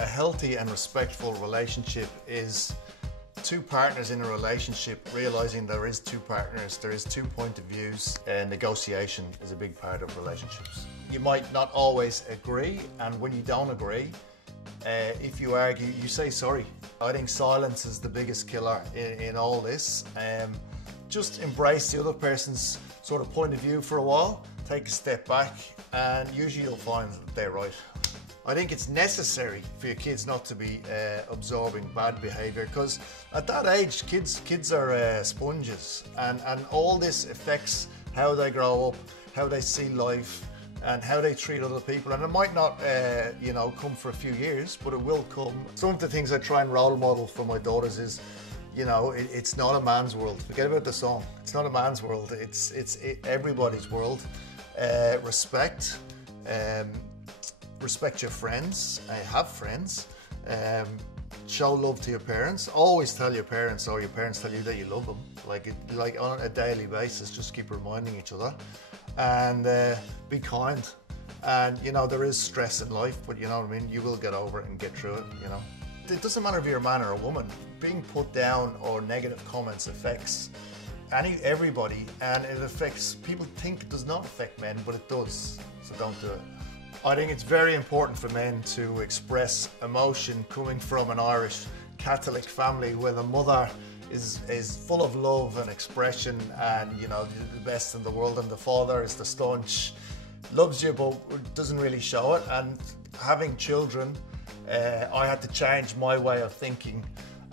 A healthy and respectful relationship is two partners in a relationship realizing there is two partners, there is two point of views, and negotiation is a big part of relationships. You might not always agree, and when you don't agree, if you argue, you say sorry. I think silence is the biggest killer in all this. Just embrace the other person's sort of point of view for a while, take a step back, and usually you'll find that they're right. I think it's necessary for your kids not to be absorbing bad behaviour, because at that age kids are sponges, and all this affects how they grow up, how they see life, and how they treat other people. And it might not come for a few years, but it will come. Some of the things I try and role model for my daughters is, it's not a man's world. Forget about the song. It's not a man's world. It's everybody's world. Respect. Respect your friends, have friends, show love to your parents. Always tell your parents, or your parents tell you that you love them, like on a daily basis. Just keep reminding each other, and be kind. And there is stress in life, but you know what I mean, you will get over it and get through it. It doesn't matter if you're a man or a woman. Being put down or negative comments affects everybody, and it affects, people think it does not affect men, but it does, so don't do it. I think it's very important for men to express emotion. Coming from an Irish Catholic family where the mother is full of love and expression, and the best in the world, and the father is the staunch, loves you but doesn't really show it. And having children, I had to change my way of thinking,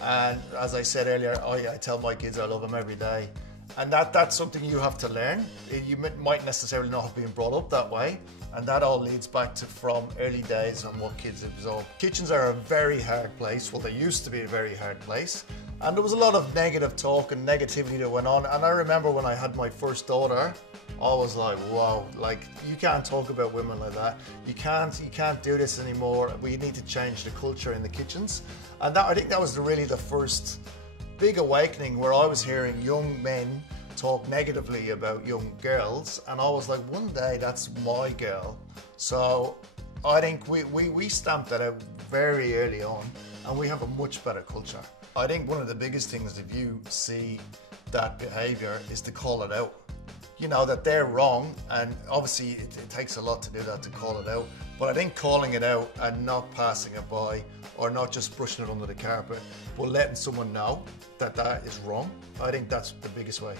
and as I said earlier, I tell my kids I love them every day. And that's something you have to learn. You might necessarily not have been brought up that way, and that all leads back to from early days on what kids absorb. Kitchens are a very hard place. Well, they used to be a very hard place, and there was a lot of negative talk and negativity that went on. And I remember when I had my first daughter, I was like, wow, you can't talk about women like that. You can't do this anymore. We need to change the culture in the kitchens. And I think that was really the first big awakening, where I was hearing young men talk negatively about young girls, and I was like, one day that's my girl. So I think we stamped that out very early on, and we have a much better culture. I think one of the biggest things, if you see that behaviour, is to call it out. That they're wrong, and obviously it takes a lot to do that, to call it out. But I think calling it out and not passing it by, or not just brushing it under the carpet, but letting someone know that that is wrong, I think that's the biggest way.